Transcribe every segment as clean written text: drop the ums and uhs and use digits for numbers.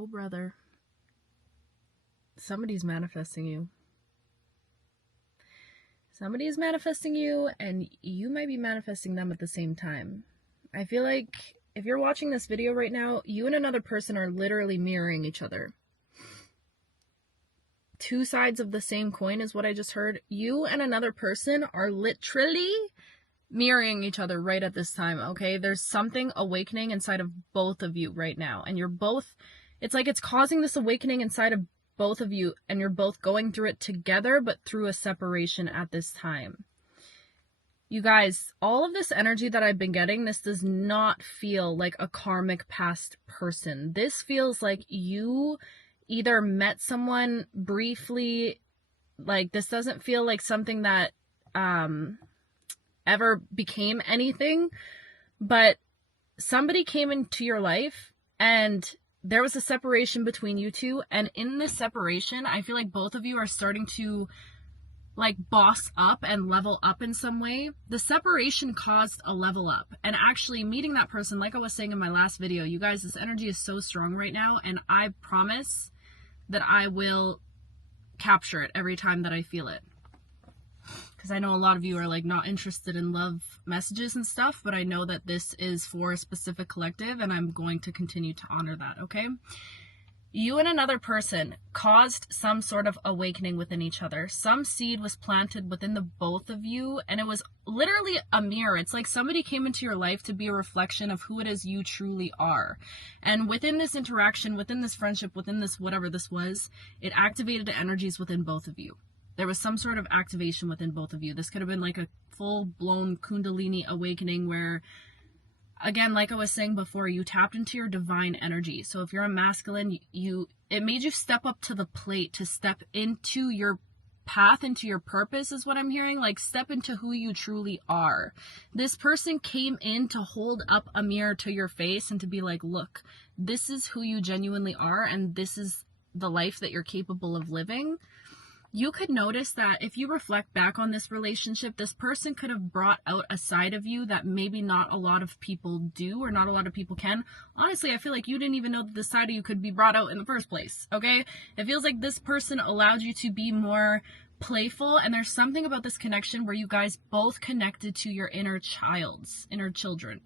Oh, brother. Somebody's manifesting you. Somebody is manifesting you, and you might be manifesting them at the same time. I feel like if you're watching this video right now, you and another person are literally mirroring each other. Two sides of the same coin is what I just heard. You and another person are literally mirroring each other right at this time, okay? There's something awakening inside of both of you right now, and you're both, it's like it's causing this awakening inside of both of you, and you're both going through it together, but through a separation at this time. You guys, all of this energy that I've been getting, this does not feel like a karmic past person. This feels like you either met someone briefly, like this doesn't feel like something that ever became anything, but somebody came into your life and there was a separation between you two, and in this separation, I feel like both of you are starting to like boss up and level up in some way. The separation caused a level up, and actually meeting that person, like I was saying in my last video, you guys, this energy is so strong right now, and I promise that I will capture it every time that I feel it. Because I know a lot of you are like not interested in love messages and stuff, but I know that this is for a specific collective, and I'm going to continue to honor that, okay? You and another person caused some sort of awakening within each other. Some seed was planted within the both of you, and it was literally a mirror. It's like somebody came into your life to be a reflection of who it is you truly are. And within this interaction, within this friendship, within this whatever this was, it activated the energies within both of you. There was some sort of activation within both of you. This could have been like a full-blown Kundalini awakening where, again, like I was saying before, you tapped into your divine energy. So if you're a masculine, it made you step up to the plate, to step into your path, into your purpose is what I'm hearing. Like step into who you truly are. This person came in to hold up a mirror to your face and to be like, look, this is who you genuinely are, and this is the life that you're capable of living. You could notice that if you reflect back on this relationship, this person could have brought out a side of you that maybe not a lot of people do, or not a lot of people can. Honestly, I feel like you didn't even know that this side of you could be brought out in the first place, okay? It feels like this person allowed you to be more playful, and there's something about this connection where you guys both connected to your inner children.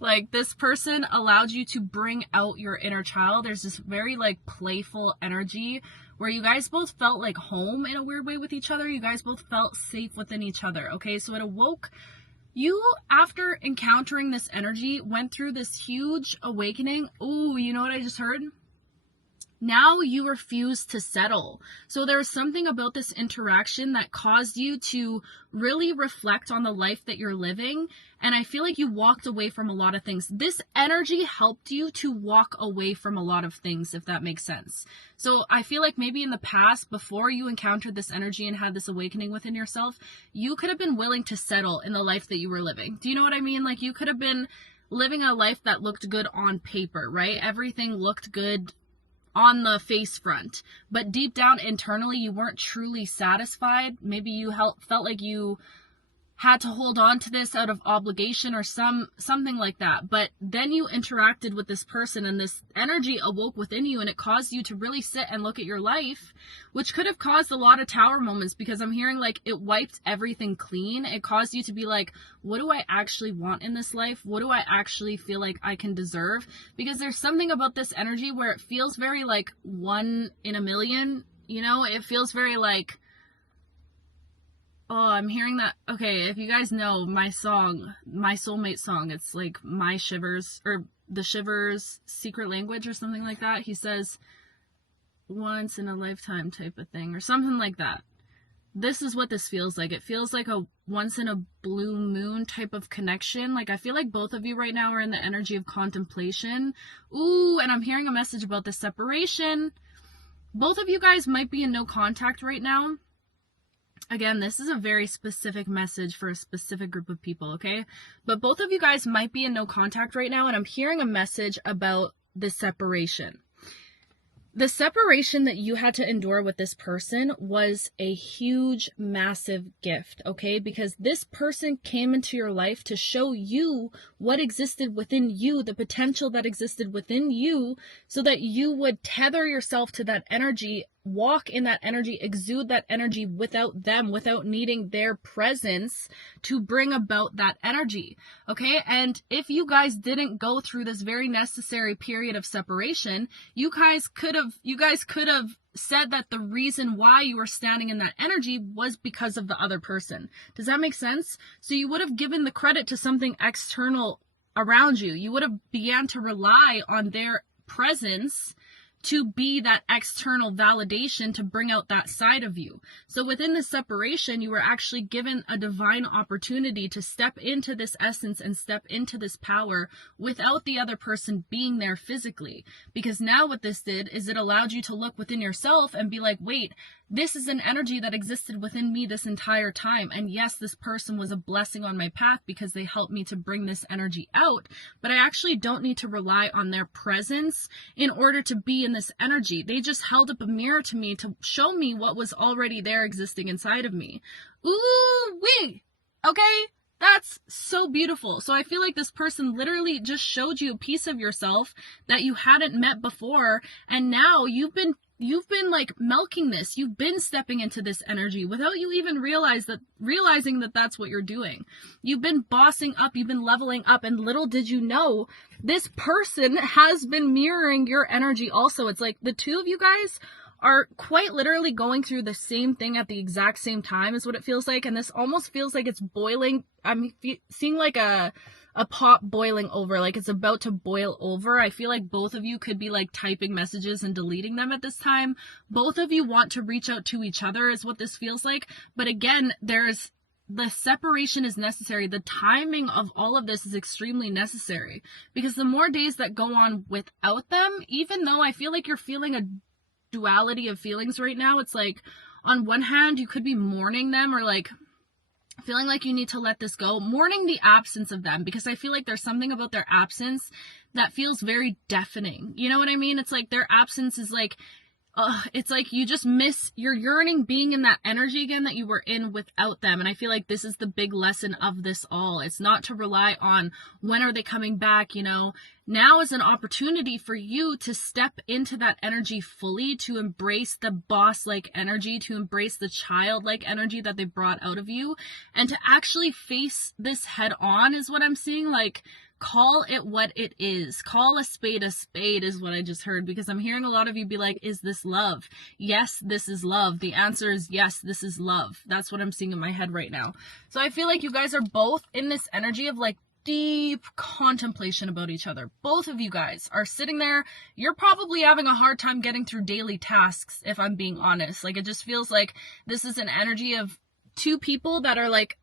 Like this person allowed you to bring out your inner child. There's this very like playful energy where you guys both felt like home in a weird way with each other. You guys both felt safe within each other, okay? So it awoke you, after encountering this energy, went through this huge awakening. Ooh, you know what I just heard? Now you refuse to settle. So there's something about this interaction that caused you to really reflect on the life that you're living. And I feel like you walked away from a lot of things. This energy helped you to walk away from a lot of things, if that makes sense. So I feel like maybe in the past, before you encountered this energy and had this awakening within yourself, you could have been willing to settle in the life that you were living. Do you know what I mean? Like you could have been living a life that looked good on paper, right? Everything looked good on the face front, but deep down internally you weren't truly satisfied. Maybe you felt like you had to hold on to this out of obligation or something like that. But then you interacted with this person and this energy awoke within you, and it caused you to really sit and look at your life, which could have caused a lot of tower moments, because I'm hearing like it wiped everything clean. It caused you to be like, what do I actually want in this life? What do I actually feel like I can deserve? Because there's something about this energy where it feels very like one in a million, you know? It feels very like, oh, I'm hearing that. Okay, if you guys know my song, my soulmate song, it's like My Shivers, or The Shivers Secret Language or something like that. He says, once in a lifetime type of thing, or something like that. This is what this feels like. It feels like a once in a blue moon type of connection. Like I feel like both of you right now are in the energy of contemplation. Ooh, and I'm hearing a message about the separation. Both of you guys might be in no contact right now. Again, this is a very specific message for a specific group of people, okay? But both of you guys might be in no contact right now, and I'm hearing a message about the separation. The separation that you had to endure with this person was a huge, massive gift, okay? Because this person came into your life to show you what existed within you, the potential that existed within you, so that you would tether yourself to that energy, walk in that energy, exude that energy without them, without needing their presence to bring about that energy, okay? And if you guys didn't go through this very necessary period of separation, you guys could have said that the reason why you were standing in that energy was because of the other person. Does that make sense? So you would have given the credit to something external around you. You would have began to rely on their presence to be that external validation to bring out that side of you. So within the separation, you were actually given a divine opportunity to step into this essence and step into this power without the other person being there physically. Because now what this did is it allowed you to look within yourself and be like, wait, this is an energy that existed within me this entire time. And yes, this person was a blessing on my path because they helped me to bring this energy out. But I actually don't need to rely on their presence in order to be in this energy. They just held up a mirror to me to show me what was already there existing inside of me. Ooh wee! Okay? That's so beautiful. So I feel like this person literally just showed you a piece of yourself that you hadn't met before, and now you've been like milking this. You've been stepping into this energy without you even realizing that that's what you're doing. You've been bossing up, you've been leveling up, and little did you know, this person has been mirroring your energy also. It's like the two of you guys are quite literally going through the same thing at the exact same time is what it feels like. And this almost feels like it's boiling. I'm seeing like a pot boiling over, like it's about to boil over. I feel like both of you could be like typing messages and deleting them at this time. Both of you want to reach out to each other is what this feels like. But again, the separation is necessary. The timing of all of this is extremely necessary, because the more days that go on without them, even though I feel like you're feeling a duality of feelings right now, it's like on one hand you could be mourning them or like feeling like you need to let this go, mourning the absence of them, because I feel like there's something about their absence that feels very deafening. You know what I mean? It's like their absence is like, it's like you just you're yearning being in that energy again that you were in without them. And I feel like this is the big lesson of this all. It's not to rely on when are they coming back, you know. Now is an opportunity for you to step into that energy fully, to embrace the boss-like energy, to embrace the childlike energy that they brought out of you, and to actually face this head on is what I'm seeing. Like, call it what it is. Call a spade is what I just heard, because I'm hearing a lot of you be like, is this love? Yes, this is love. The answer is yes, this is love. That's what I'm seeing in my head right now. So I feel like you guys are both in this energy of like deep contemplation about each other. Both of you guys are sitting there. You're probably having a hard time getting through daily tasks, if I'm being honest. Like, it just feels like this is an energy of two people that are like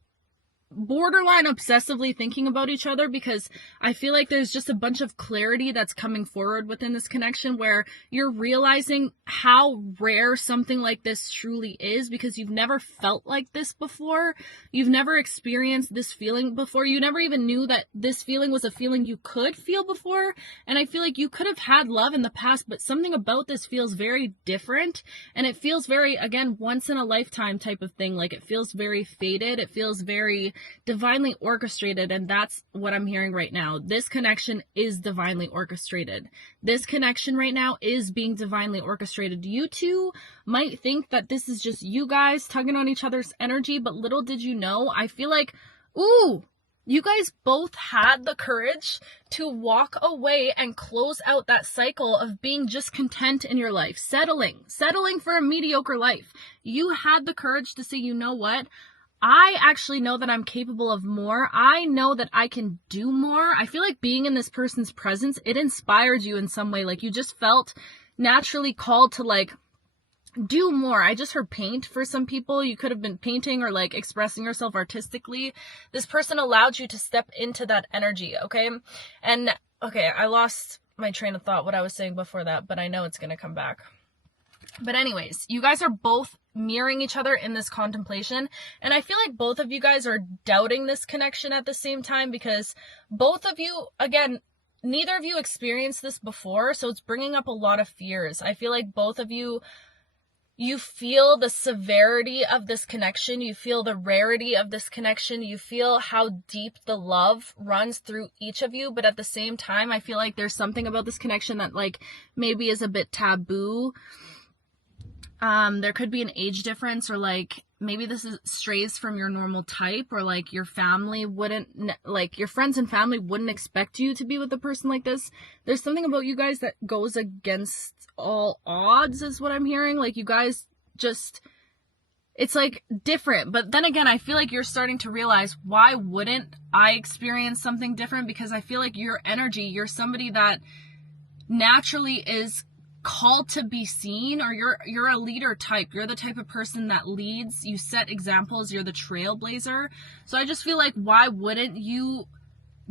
borderline obsessively thinking about each other, because I feel like there's just a bunch of clarity that's coming forward within this connection where you're realizing how rare something like this truly is, because you've never felt like this before. You've never experienced this feeling before. You never even knew that this feeling was a feeling you could feel before. And I feel like you could have had love in the past, but something about this feels very different. And it feels very, again, once in a lifetime type of thing. Like, it feels very fated. It feels very divinely orchestrated, and that's what I'm hearing right now. This connection is divinely orchestrated. This connection right now is being divinely orchestrated. You two might think that this is just you guys tugging on each other's energy, but little did you know, I feel like, ooh, you guys both had the courage to walk away and close out that cycle of being just content in your life, settling for a mediocre life. You had the courage to say, you know what? I actually know that I'm capable of more. I know that I can do more. I feel like being in this person's presence, it inspired you in some way. Like, you just felt naturally called to like do more. I just heard paint for some people. You could have been painting or like expressing yourself artistically. This person allowed you to step into that energy, okay? And okay, I lost my train of thought, what I was saying before that, but I know it's going to come back. But anyways, you guys are both mirroring each other in this contemplation, and I feel like both of you guys are doubting this connection at the same time, because both of you, again, neither of you experienced this before, so it's bringing up a lot of fears. I feel like both of you feel the severity of this connection, you feel the rarity of this connection, you feel how deep the love runs through each of you, but at the same time, I feel like there's something about this connection that like maybe is a bit taboo. There could be an age difference, or like maybe this is strays from your normal type, or like your family wouldn't, like your friends and family wouldn't expect you to be with a person like this. There's something about you guys that goes against all odds is what I'm hearing. Like you guys just, it's like different. But then again, I feel like you're starting to realize, why wouldn't I experience something different? Because I feel like your energy, you're somebody that naturally is called to be seen, or you're a leader type. You're the type of person that leads, you set examples, you're the trailblazer. So I just feel like, why wouldn't you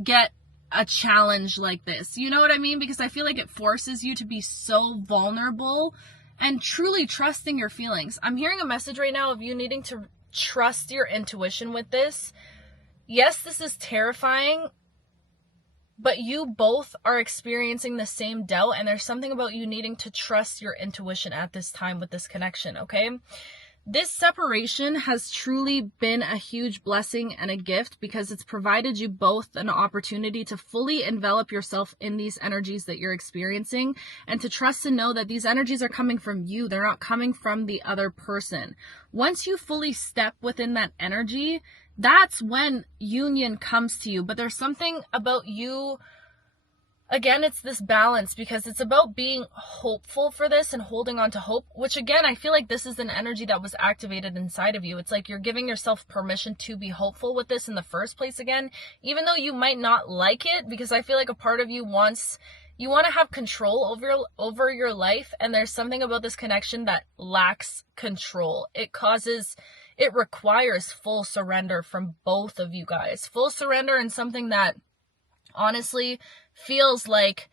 get a challenge like this? You know what I mean? Because I feel like it forces you to be so vulnerable and truly trusting your feelings. I'm hearing a message right now of you needing to trust your intuition with this. Yes, this is terrifying, but you both are experiencing the same doubt, and there's something about you needing to trust your intuition at this time with this connection, okay? This separation has truly been a huge blessing and a gift, because it's provided you both an opportunity to fully envelop yourself in these energies that you're experiencing, and to trust and know that these energies are coming from you. They're not coming from the other person. Once you fully step within that energy, that's when union comes to you. But there's something about you, again, it's this balance, because it's about being hopeful for this and holding on to hope, which again, I feel like this is an energy that was activated inside of you. It's like you're giving yourself permission to be hopeful with this in the first place again, even though you might not like it, because I feel like a part of you wants, you want to have control over your life, and there's something about this connection that lacks control. It requires full surrender from both of you guys. Full surrender in something that honestly feels like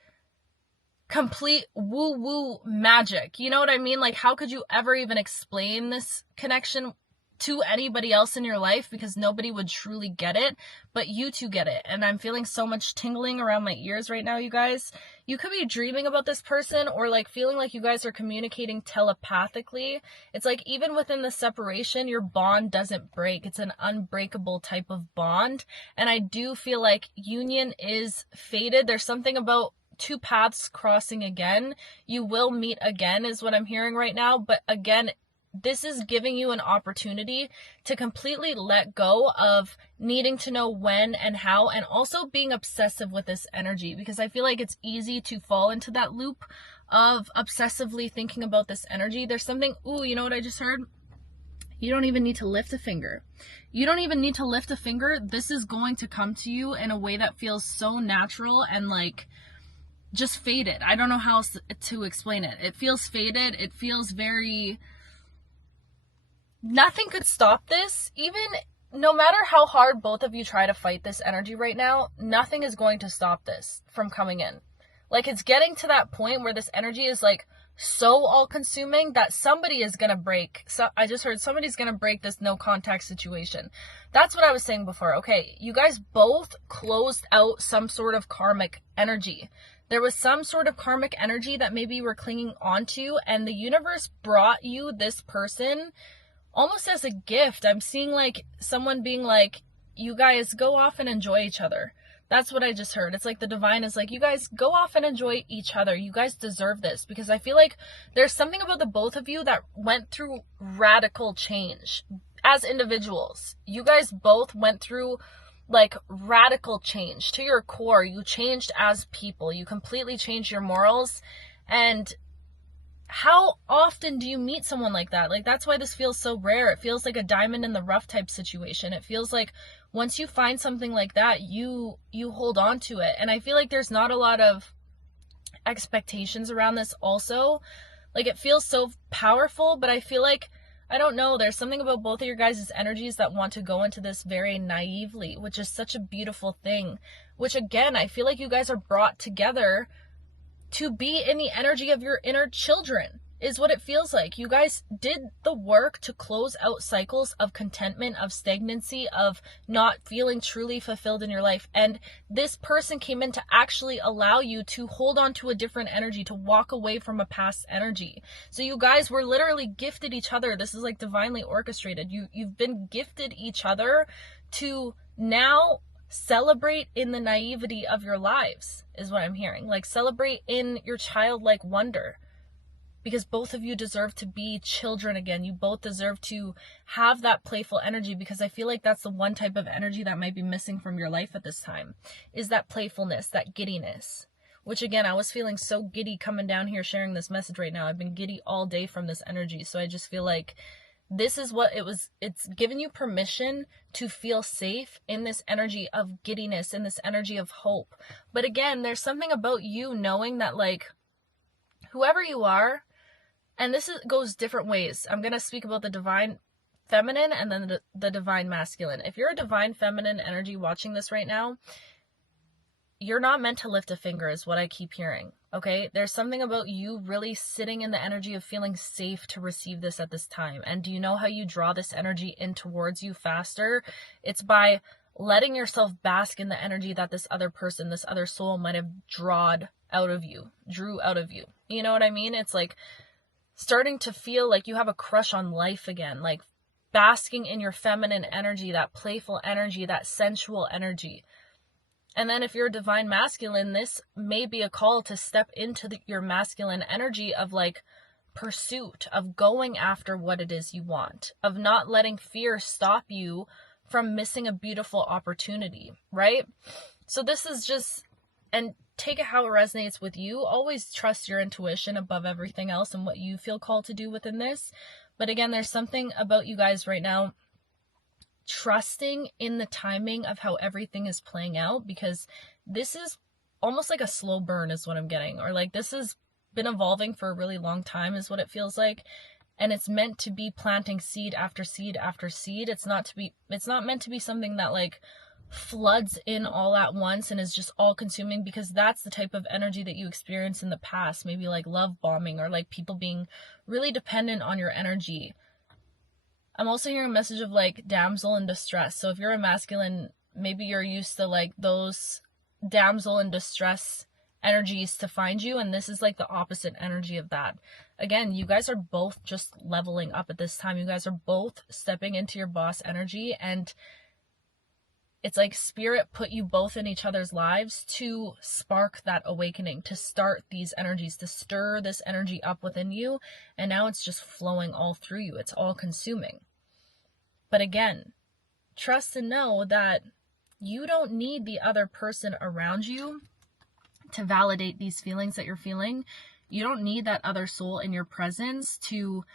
complete woo-woo magic. You know what I mean? Like, how could you ever even explain this connection to anybody else in your life? Because nobody would truly get it, but you two get it. And I'm feeling so much tingling around my ears right now, you guys. You could be dreaming about this person, or like feeling like you guys are communicating telepathically. It's like even within the separation, your bond doesn't break. It's an unbreakable type of bond. And I do feel like union is fated. There's something about two paths crossing again. You will meet again is what I'm hearing right now. But again, this is giving you an opportunity to completely let go of needing to know when and how, and also being obsessive with this energy, because I feel like it's easy to fall into that loop of obsessively thinking about this energy. There's something, ooh, you know what I just heard? You don't even need to lift a finger. You don't even need to lift a finger. This is going to come to you in a way that feels so natural and like just fated. I don't know how else to explain it. It feels fated. It feels very... Nothing could stop this. Even no matter how hard both of you try to fight this energy right now, nothing is going to stop this from coming in. Like, it's getting to that point where this energy is like so all-consuming that somebody is gonna break. So I just heard somebody's gonna break this no contact situation. That's what I was saying before. Okay, you guys both closed out some sort of karmic energy. There was some sort of karmic energy that maybe you were clinging onto, and the universe brought you this person almost as a gift. I'm seeing like someone being like, you guys go off and enjoy each other. That's what I just heard. It's like the divine is like, you guys go off and enjoy each other. You guys deserve this. Because I feel like there's something about the both of you that went through radical change as individuals. You guys both went through like radical change to your core. You changed as people. You completely changed your morals. And how often do you meet someone like that? Like, that's why this feels so rare. It feels like a diamond in the rough type situation. It feels like once you find something like that, you hold on to it. And I feel like there's not a lot of expectations around this also. Like, it feels so powerful, but I feel like, I don't know, there's something about both of your guys' energies that want to go into this very naively, which is such a beautiful thing. Which again, I feel like you guys are brought together to be in the energy of your inner children. is what it feels like. You guys did the work to close out cycles of contentment, of stagnancy, of not feeling truly fulfilled in your life. And this person came in to actually allow you to hold on to a different energy, to walk away from a past energy. So you guys were literally gifted each other. This is like divinely orchestrated. You've been gifted each other to now celebrate in the naivety of your lives, is what I'm hearing. Like, celebrate in your childlike wonder. Because both of you deserve to be children again. You both deserve to have that playful energy, because I feel like that's the one type of energy that might be missing from your life at this time, is that playfulness, that giddiness. Which again, I was feeling so giddy coming down here sharing this message right now. I've been giddy all day from this energy. So I just feel like this is what it was. It's given you permission to feel safe in this energy of giddiness, in this energy of hope. But again, there's something about you knowing that, like, whoever you are, and goes different ways. I'm going to speak about the divine feminine and then the divine masculine. If you're a divine feminine energy watching this right now, you're not meant to lift a finger, is what I keep hearing. Okay? There's something about you really sitting in the energy of feeling safe to receive this at this time. And do you know how you draw this energy in towards you faster? It's by letting yourself bask in the energy that this other person, this other soul might have drew out of you. You know what I mean? It's like starting to feel like you have a crush on life again, like basking in your feminine energy, that playful energy, that sensual energy. And then if you're a divine masculine, this may be a call to step into your masculine energy of like pursuit, of going after what it is you want, of not letting fear stop you from missing a beautiful opportunity, right? So this is just, and take it how it resonates with you. Always trust your intuition above everything else and what you feel called to do within this. But again, there's something about you guys right now trusting in the timing of how everything is playing out, because this is almost like a slow burn is what I'm getting, or like this has been evolving for a really long time is what it feels like. And it's meant to be planting seed after seed after seed. It's not meant to be something that like floods in all at once and is just all consuming, because that's the type of energy that you experienced in the past, maybe like love bombing or like people being really dependent on your energy. I'm also hearing a message of like damsel in distress. So if you're a masculine, maybe you're used to like those damsel in distress energies to find you, and this is like the opposite energy of that. Again, you guys are both just leveling up at this time. You guys are both stepping into your boss energy, and it's like spirit put you both in each other's lives to spark that awakening, to start these energies, to stir this energy up within you. And now it's just flowing all through you. It's all consuming. But again, trust and know that you don't need the other person around you to validate these feelings that you're feeling. You don't need that other soul in your presence to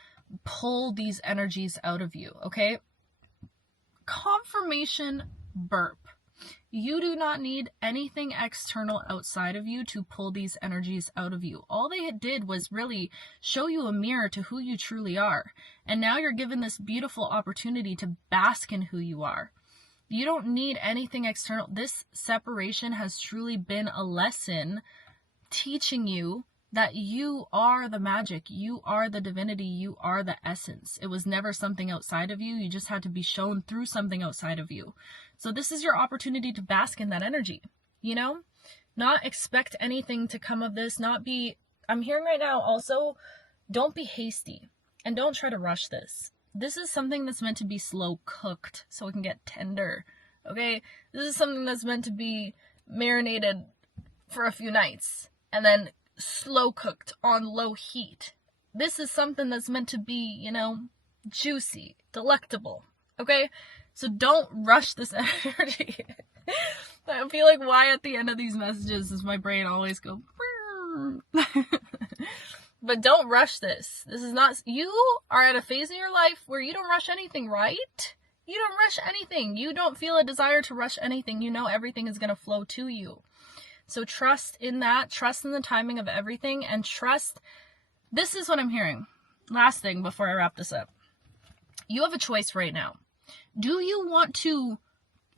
pull these energies out of you, okay? Confirmation burp. You do not need anything external outside of you to pull these energies out of you. All they did was really show you a mirror to who you truly are. And now you're given this beautiful opportunity to bask in who you are. You don't need anything external. This separation has truly been a lesson teaching you that you are the magic, you are the divinity, you are the essence. It was never something outside of you. You just had to be shown through something outside of you. So this is your opportunity to bask in that energy, you know? Not expect anything to come of this, I'm hearing right now also, don't be hasty and don't try to rush this. This is something that's meant to be slow cooked so it can get tender, okay? This is something that's meant to be marinated for a few nights and then slow cooked on low heat. This is something that's meant to be, juicy, delectable, okay? So don't rush this energy. I feel like why at the end of these messages does my brain always go but don't rush this. This is not, you are at a phase in your life where you don't rush anything, right? You don't rush anything. You don't feel a desire to rush anything. You know everything is going to flow to you. So trust in that, trust in the timing of everything, and trust, this is what I'm hearing. Last thing before I wrap this up. You have a choice right now. Do you want to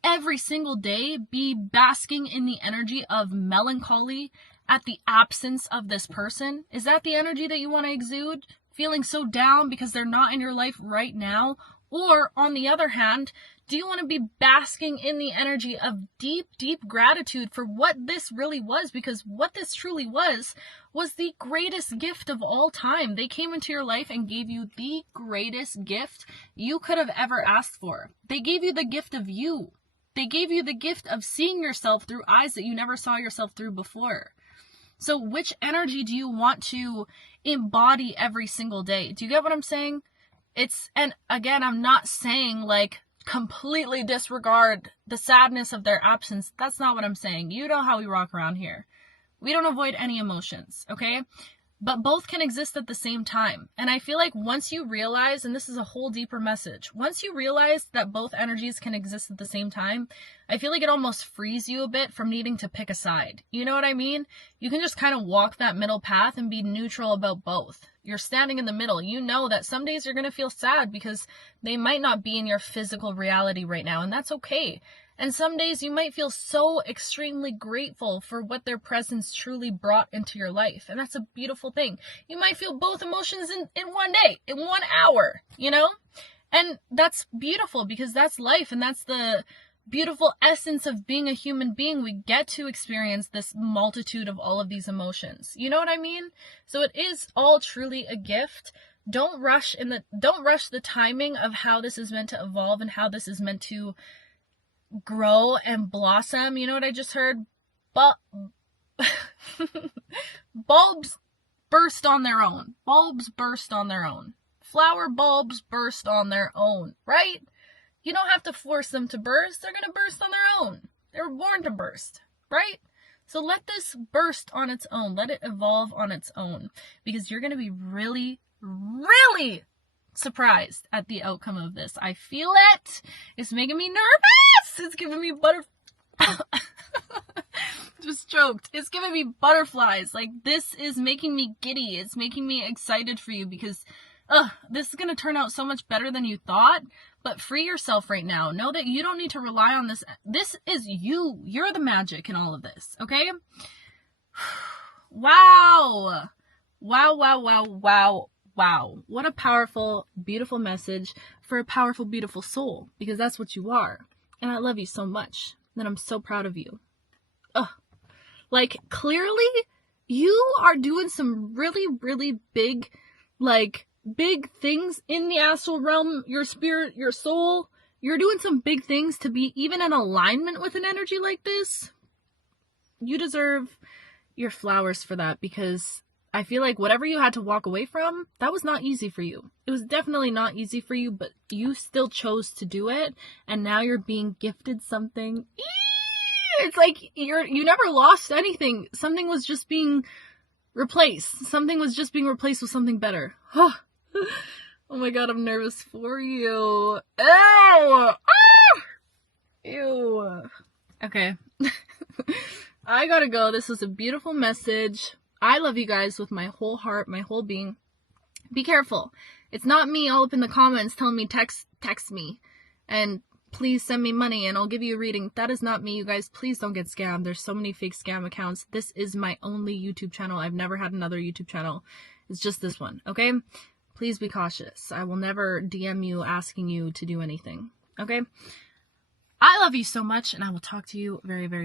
every single day be basking in the energy of melancholy at the absence of this person? Is that the energy that you want to exude? Feeling so down because they're not in your life right now? Or, on the other hand, do you want to be basking in the energy of deep, deep gratitude for what this really was? Because what this truly was the greatest gift of all time. They came into your life and gave you the greatest gift you could have ever asked for. They gave you the gift of you. They gave you the gift of seeing yourself through eyes that you never saw yourself through before. So which energy do you want to embody every single day? Do you get what I'm saying? And again, I'm not saying like completely disregard the sadness of their absence. That's not what I'm saying. You know how we rock around here. We don't avoid any emotions, okay? But both can exist at the same time. And I feel like once you realize, and this is a whole deeper message, once you realize that both energies can exist at the same time, I feel like it almost frees you a bit from needing to pick a side. You know what I mean? You can just kind of walk that middle path and be neutral about both. You're standing in the middle. You know that some days you're going to feel sad because they might not be in your physical reality right now, and that's okay. And some days you might feel so extremely grateful for what their presence truly brought into your life. And that's a beautiful thing. You might feel both emotions in one day, in 1 hour, you know? And that's beautiful because that's life, and that's the beautiful essence of being a human being. We get to experience this multitude of all of these emotions. You know what I mean? So it is all truly a gift. Don't rush the timing of how this is meant to evolve and how this is meant to grow and blossom. You know what I just heard? Bulbs burst on their own. Bulbs burst on their own. Flower bulbs burst on their own, right? You don't have to force them to burst. They're going to burst on their own. They were born to burst, right? So let this burst on its own. Let it evolve on its own, because you're going to be really, really surprised at the outcome of this. I feel it. It's making me nervous. It's giving me just choked. It's giving me butterflies. Like, this is making me giddy. It's making me excited for you because this is going to turn out so much better than you thought. But free yourself right now. Know that you don't need to rely on this. This is you. You're the magic in all of this, okay? Wow. Wow, wow, wow, wow, wow. What a powerful, beautiful message for a powerful, beautiful soul. Because that's what you are. And I love you so much. And I'm so proud of you. Like, clearly, you are doing some really, really big, big things in the astral realm. Your spirit, your soul, you're doing some big things to be even in alignment with an energy like this. You deserve your flowers for that, because I feel like whatever you had to walk away from, that was not easy for you. It was definitely not easy for you, but you still chose to do it, and now you're being gifted something. It's like you never lost anything. Something was just being replaced. Something was just being replaced with something better. Oh my god, I'm nervous for you. Ew! Ah! Ew. Okay. I gotta go. This was a beautiful message. I love you guys with my whole heart, my whole being. Be careful. It's not me all up in the comments telling me text me and please send me money and I'll give you a reading. That is not me, you guys. Please don't get scammed. There's so many fake scam accounts. This is my only YouTube channel. I've never had another YouTube channel. It's just this one, okay? Please be cautious. I will never DM you asking you to do anything, okay? I love you so much, and I will talk to you very, very soon.